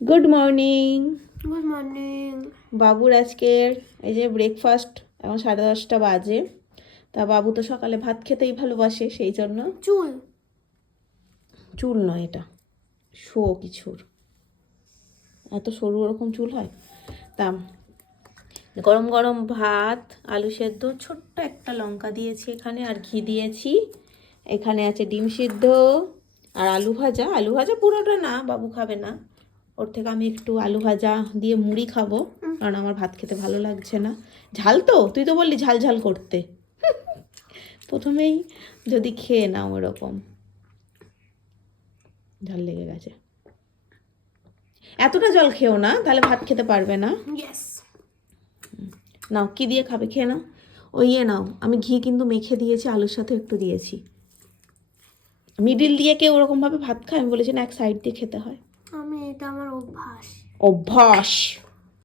Good morning. Good morning. বাবুর আজকের এই যে ব্রেকফাস্ট, এখন 10:30 বাজে। তা বাবু তো সকালে ভাত খেতেই ভালোবাসে, সেই জন্য চুল চুল নয়, এটা শো কিছুর, এত সরু ওরকম চুল হয়। তা গরম গরম ভাত, আলু সেদ্ধ, ছোট্ট একটা লঙ্কা দিয়েছি এখানে, আর ঘি দিয়েছি। এখানে আছে ডিম সিদ্ধ আর আলু ভাজা। আলু ভাজা পুরোটা না, বাবু খাবে না, ওর থেকে আমি একটু আলু ভাজা দিয়ে মুড়ি খাবো, কারণ আমার ভাত খেতে ভালো লাগছে না। ঝাল তো, তুই তো বললি ঝাল ঝাল করতে, প্রথমেই যদি খেয়ে নাও এরকম, ঝাল লেগে গেছে। এতটা জল খেও না, তাহলে ভাত খেতে পারবে না। ইয়েস। নাও, কি দিয়ে খাবে খেয়ে নাও। ওই নাও, আমি ঘি কিন্তু মেখে দিয়েছি, আলুর সাথে একটু দিয়েছি। মিডিল দিয়ে কেউ ওরকম ভাবে ভাত খায়? আমি বলেছি না, এক সাইড দিয়ে খেতে হয়। এটা আমার অভ্যাস। অভ্যাস?